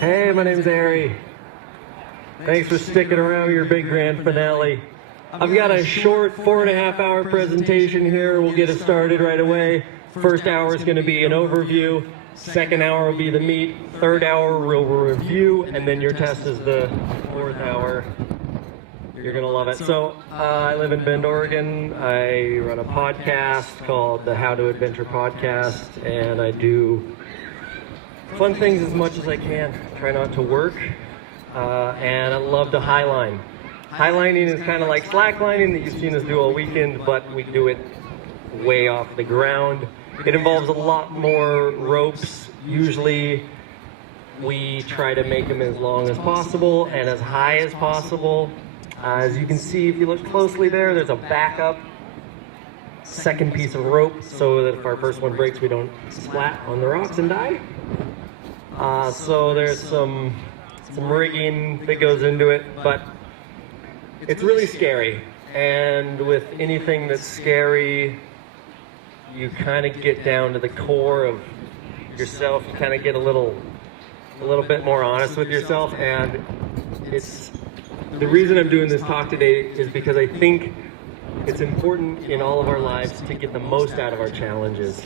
Hey, my name's Ari. Thanks for sticking around your big grand finale. I've got a short 4.5-hour presentation here. We'll get it started right away. First hour is going to be an overview. Second hour will be the meat. Third hour we'll review, and then your test is the fourth hour. You're going to love it. So I live in Bend, Oregon. I run a podcast called the How to Adventure Podcast, and I do fun things as much as I can. Try not to work, and I love to highline. Highlining is kind of like slacklining that you've seen us do all weekend, but we do it way off the ground. It involves a lot more ropes. Usually we try to make them as long as possible and as high as possible. As you can see, if you look closely there, there's a backup second piece of rope so that if our first one breaks, we don't splat on the rocks and die. So there's some rigging that goes into it, but it's really scary. And with anything that's scary, you kind of get down to the core of yourself. You kind of get a little bit more honest with yourself. And it's the reason I'm doing this talk today is because I think it's important in all of our lives to get the most out of our challenges.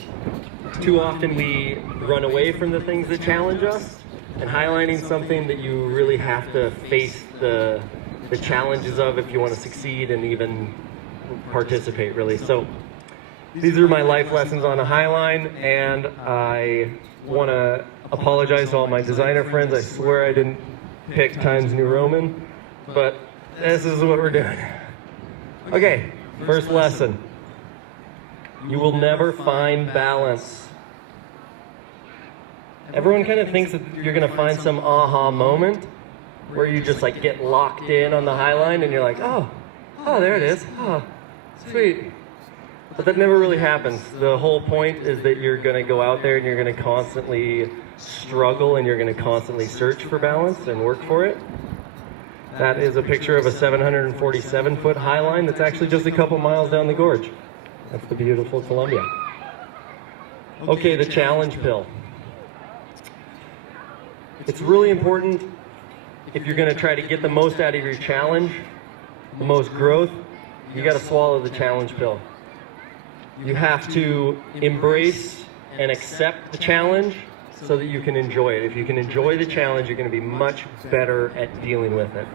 Too often we run away from the things that challenge us, and highlighting something that you really have to face the challenges of if you want to succeed and even participate, really. So these are my life lessons on a highline, and I want to apologize to all my designer friends. I swear I didn't pick Times New Roman, but this is what we're doing. Okay, first lesson. You will never find balance. Everyone kind of thinks that you're going to find some aha moment where you just like get locked in on the highline and you're like, oh, there it is. Oh, sweet. But that never really happens. The whole point is that you're going to go out there and you're going to constantly struggle and you're going to constantly search for balance and work for it. That is a picture of a 747-foot highline that's actually just a couple miles down the gorge. That's the beautiful Columbia. Okay, the challenge pill. It's really important if you're going to try to get the most out of your challenge, the most growth, you got to swallow the challenge pill. You have to embrace and accept the challenge so that you can enjoy it. If you can enjoy the challenge, you're going to be much better at dealing with it.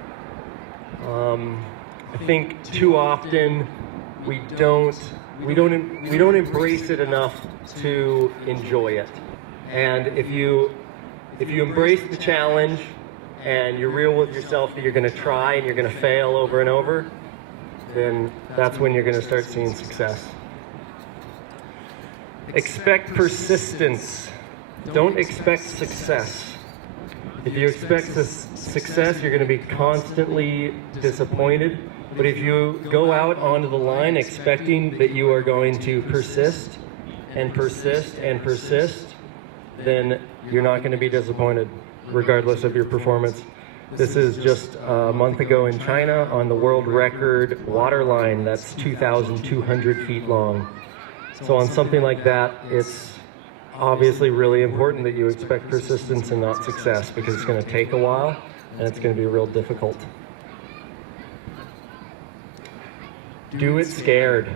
I think too often we don't embrace it enough to enjoy it. And if you embrace the challenge and you're real with yourself that you're going to try and you're going to fail over and over, then that's when you're going to start seeing success. Expect persistence. Don't expect success. If you expect success, you're going to be constantly disappointed. But if you go out onto the line expecting that you are going to persist and persist and persist, then you're not going to be disappointed, regardless of your performance. This is just a month ago in China on the world record water line that's 2,200 feet long. So on something like that, it's obviously really important that you expect persistence and not success, because it's going to take a while and it's going to be real difficult. Do it scared.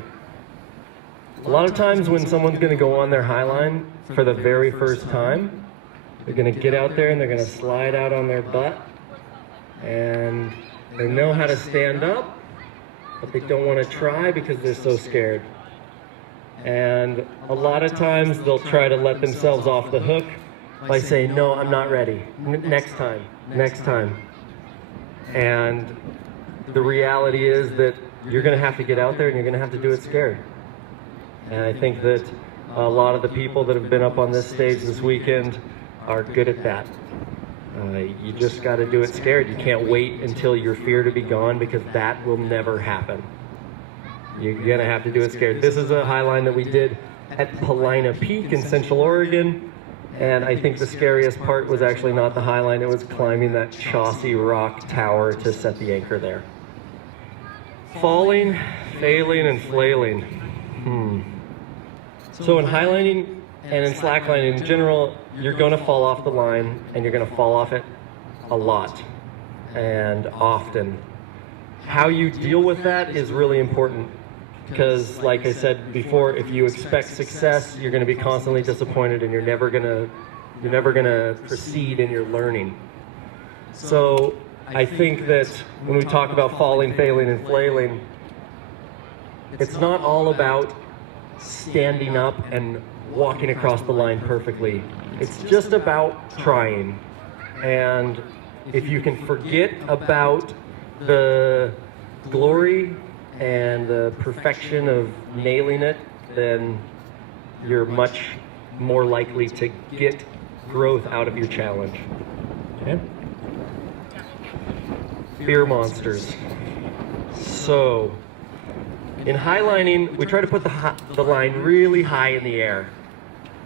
A lot of times when someone's going to go on their highline for the very first time, they're going to get out there and they're going to slide out on their butt, and they know how to stand up, but they don't want to try because they're so scared. And a lot of times they'll try to let themselves off the hook by saying, no, I'm not ready. Next time. And the reality is that you're going to have to get out there and you're going to have to do it scared. And I think that a lot of the people that have been up on this stage this weekend are good at that. You just got to do it scared. You can't wait until your fear to be gone, because that will never happen. You're going to have to do it scared. This is a highline that we did at Paulina Peak in Central Oregon, and I think the scariest part was actually not the highline, it was climbing that Chauncey Rock Tower to set the anchor there. Falling, failing, and flailing. So in highlining, and in slacklining in general, you're going to fall off the line, and you're going to fall off it a lot and often. How you deal with that is really important, because like I said before, if you expect success, you're going to be constantly disappointed, and you're never going to proceed in your learning. So I think that when we talk about falling, failing, and flailing, it's not all about standing up and walking across the line perfectly. It's just about trying. And if you can forget about the glory and the perfection of nailing it, then you're much more likely to get growth out of your challenge. Okay? Fear monsters. So, in highlining, we try to put the line really high in the air.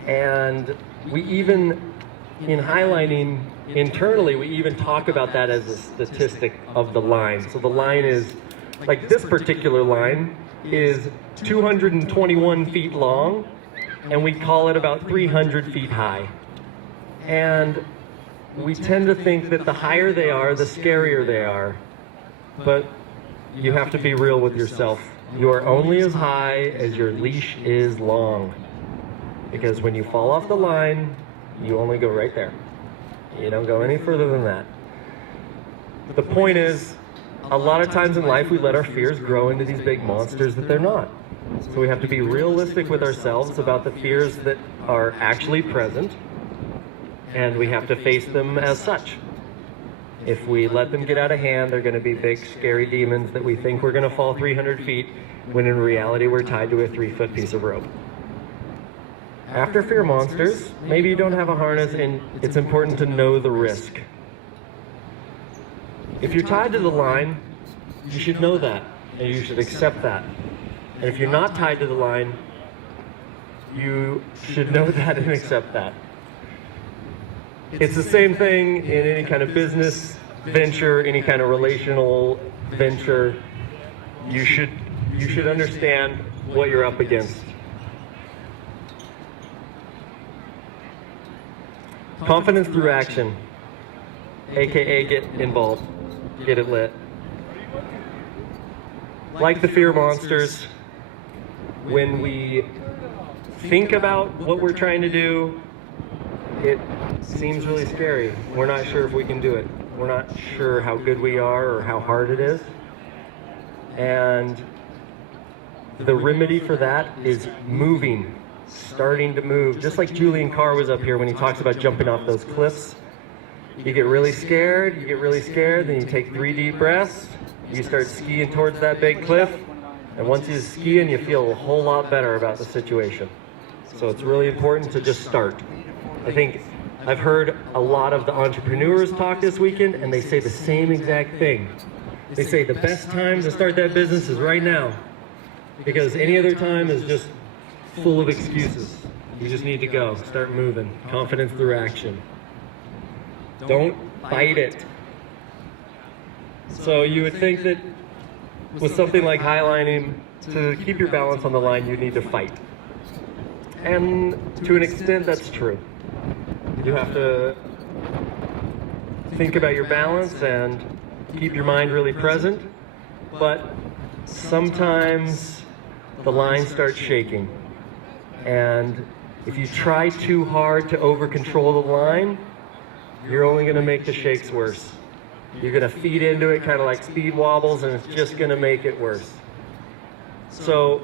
And we even, in highlining internally, we even talk about that as a statistic of the line. So the line is, like this particular line is 221 feet long, and we call it about 300 feet high. And we tend to think that the higher they are, the scarier they are. But you have to be real with yourself. You are only as high as your leash is long. Because when you fall off the line, you only go right there. You don't go any further than that. The point is, a lot of times in life we let our fears grow into these big monsters that they're not. So we have to be realistic with ourselves about the fears that are actually present, and we have to face them as such. If we let them get out of hand, they're going to be big, scary demons that we think we're going to fall 300 feet, when in reality we're tied to a 3-foot piece of rope. After fear monsters, maybe you don't have a harness, and it's important to know the risk. If you're tied to the line, you should know that, and you should accept that. And if you're not tied to the line, you should know that and accept that. It's the same thing in any kind of business venture, any kind of relational venture. You should understand what you're up against. Confidence through action, aka get involved, get it lit. Like the fear monsters, when we think about what we're trying to do, it seems really scary. We're not sure if we can do it. We're not sure how good we are or how hard it is. And the remedy for that is moving, starting to move. Just like Julian Carr was up here when he talks about jumping off those cliffs. You get really scared, then you take 3 deep breaths, you start skiing towards that big cliff, and once you're skiing, you feel a whole lot better about the situation. So it's really important to just start. I think I've heard a lot of the entrepreneurs talk this weekend, and they say the same exact thing. They say the best time to start that business is right now, because any other time is just full of excuses. You just need to go, start moving. Confidence through action. Don't fight it. So you would think that with something like highlining, to keep your balance on the line, you need to fight. And to an extent, that's true. You have to think about your balance and keep your mind really present, but sometimes the line starts shaking. And if you try too hard to over-control the line, you're only going to make the shakes worse. You're going to feed into it kind of like speed wobbles, and it's just going to make it worse. So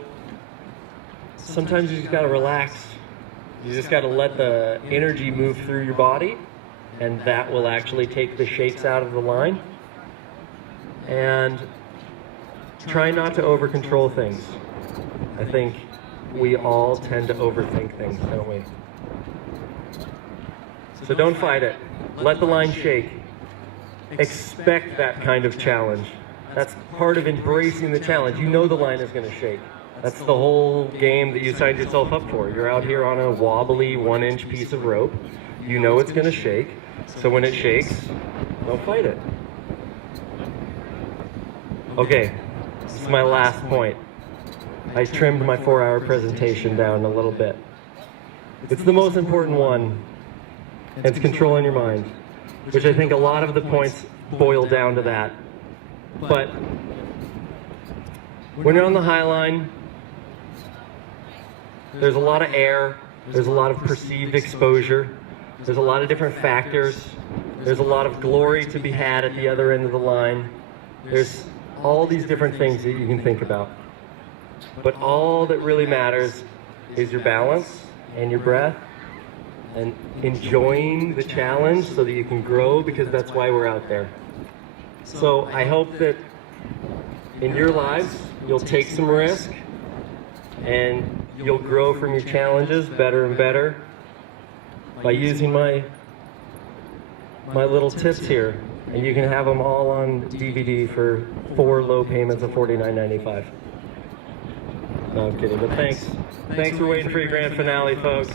sometimes you just got to relax. You just got to let the energy move through your body, and that will actually take the shakes out of the line. And try not to over-control things. I think we all tend to overthink things, don't we? So don't fight it. Let the line shake. Expect that kind of challenge. That's part of embracing the challenge. You know the line is going to shake. That's the whole game that you signed yourself up for. You're out here on a wobbly 1-inch piece of rope. You know it's going to shake. So when it shakes, don't fight it. Okay, this is my last point. I trimmed my 4-hour presentation down a little bit. It's the most important one. It's controlling your mind, which I think a lot of the points boil down to that. But when you're on the high line, there's a lot of air, there's a lot of perceived exposure, there's a lot of different factors, there's a lot of glory to be had at the other end of the line. There's all these different things that you can think about. But all that really matters is your balance and your breath and enjoying the challenge so that you can grow, because that's why we're out there. So I hope that in your lives, you'll take some risk and you'll grow from your challenges better and better by using my little tips here. And you can have them all on DVD for 4 low payments of $49.95. No, I'm kidding, but thanks. Thanks for waiting for your grand finale, folks.